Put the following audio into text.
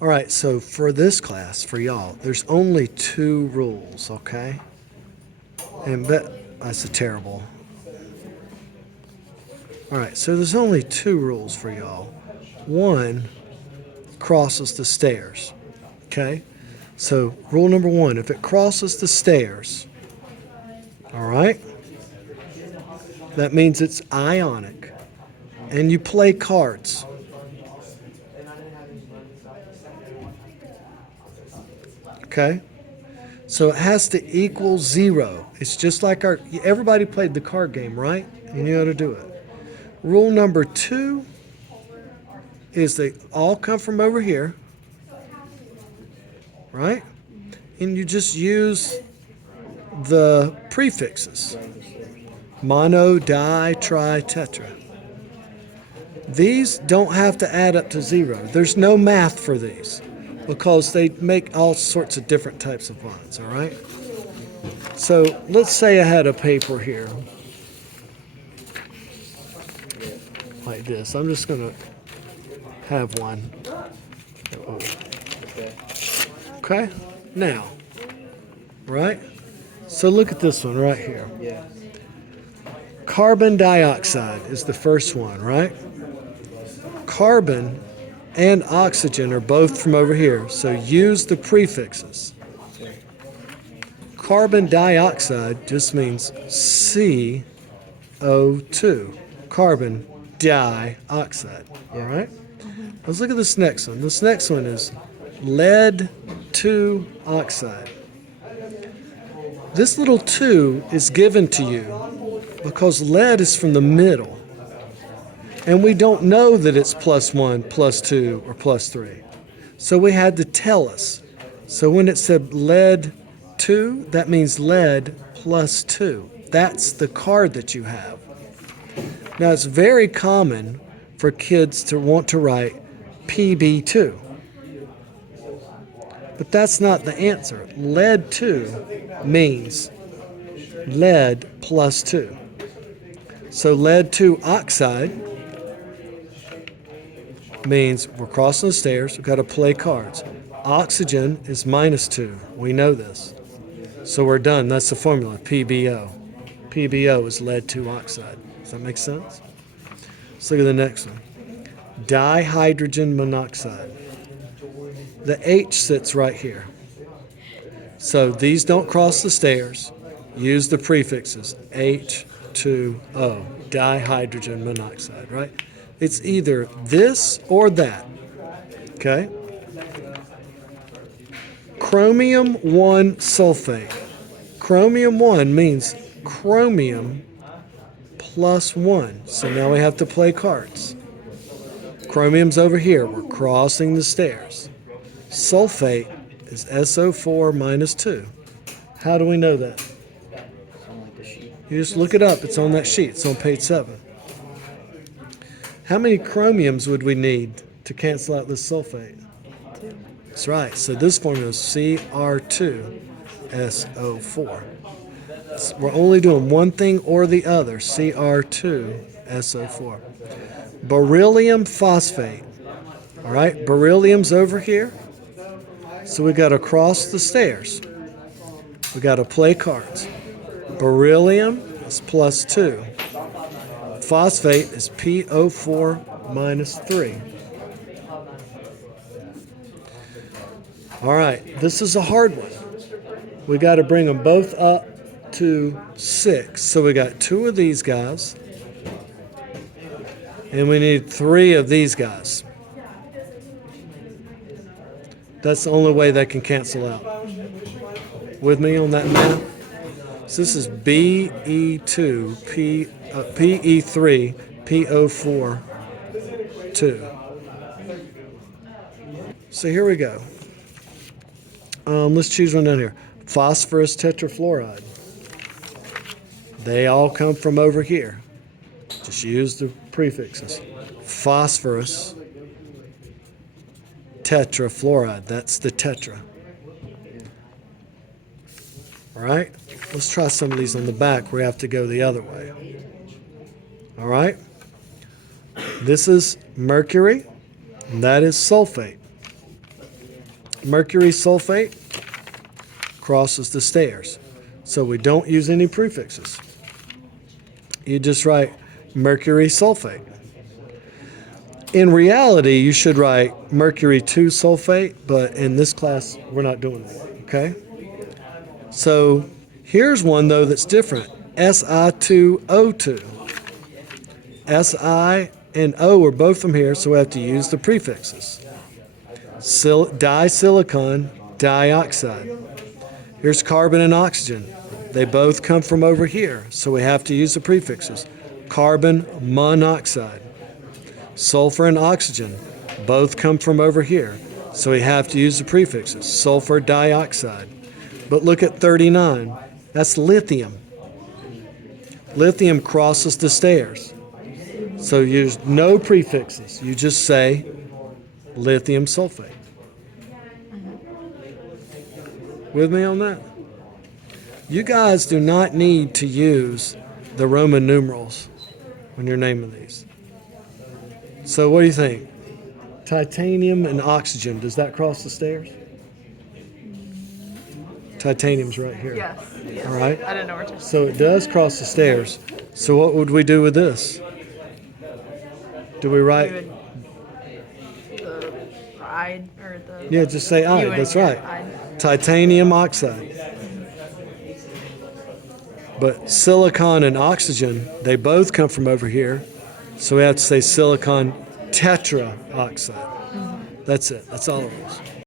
All right, so for this class, for y'all, there's only 2 rules, okay? And that's a terrible. All right, so there's only 2 rules for y'all. One crosses the stairs, okay? So rule number 1, if it crosses the stairs, all right, that means it's ionic. And you play cards. Okay? So it has to equal 0. It's just like everybody played the card game, right? You know how to do it. Rule number 2 is they all come from over here, right? And you just use the prefixes. Mono, di, tri, tetra. These don't have to add up to 0. There's no math for these because they make all sorts of different types of bonds, all right? So let's say I had a paper here like this. I'm just going to have one. Okay? Now, right? So look at this one right here. Carbon dioxide is the first one, right? Carbon and oxygen are both from over here, so use the prefixes. Carbon dioxide just means CO2. Carbon dioxide. All right? Let's look at this next one. This next one is lead 2 oxide. This little 2 is given to you because lead is from the middle. And we don't know that it's +1, +2, or +3. So we had to tell us. So when it said lead 2, that means lead +2. That's the card that you have. Now it's very common for kids to want to write PB2. But that's not the answer. Lead 2 means lead +2. So lead 2 oxide means we're crossing the stairs, we've got to play cards. Oxygen is -2. We know this. So we're done. That's the formula, PBO. PBO is lead 2 oxide. Does that make sense? Let's look at the next one. Dihydrogen monoxide. The H sits right here. So these don't cross the stairs. Use the prefixes H2O, dihydrogen monoxide, right? It's either this or that, okay? Chromium 1 sulfate. Chromium 1 means chromium +1. So now we have to play cards. Chromium's over here. We're crossing the stairs. Sulfate is SO4 -2. How do we know that? You just look it up. It's on that sheet. It's on page 7. How many chromiums would we need to cancel out this sulfate? 2. That's right. So this formula is Cr2SO4. We're only doing one thing or the other. Cr2SO4. Beryllium phosphate. All right, beryllium's over here. So we got to cross the stairs. We got to play cards. Beryllium is +2. Phosphate is PO4 -3. All right, this is a hard one. We got to bring them both up to 6. So we got 2 of these guys. And we need 3 of these guys. That's the only way they can cancel out. With me on that math? So this is BE2, PE3, PO4, 2. So here we go. Let's choose one down here. Phosphorus tetrafluoride. They all come from over here. Just use the prefixes. Phosphorus tetrafluoride. That's the tetra. All right? Let's try some of these on the back. We have to go the other way. All right? This is mercury, and that is sulfate. Mercury sulfate crosses the stairs. So we don't use any prefixes. You just write mercury sulfate. In reality, you should write mercury 2 sulfate, but in this class, we're not doing that, okay? So here's one, though, that's different. Si2O2. Si and O are both from here, so we have to use the prefixes. Disilicon dioxide. Here's carbon and oxygen. They both come from over here, so we have to use the prefixes. Carbon monoxide. Sulfur and oxygen both come from over here, so we have to use the prefixes. Sulfur dioxide. But look at 39. That's lithium. Lithium crosses the stairs. So you use no prefixes. You just say lithium sulfate. With me on that? You guys do not need to use the Roman numerals when you're naming these. So what do you think? Titanium and oxygen, does that cross the stairs? Titanium's right here. Yes. All right. I didn't know where to. So it does cross the stairs. So what would we do with this? Do we write? The ide or the. Yeah, just say ide. That's right. Titanium oxide. But silicon and oxygen, they both come from over here. So we have to say silicon tetraoxide. That's it. That's all it is.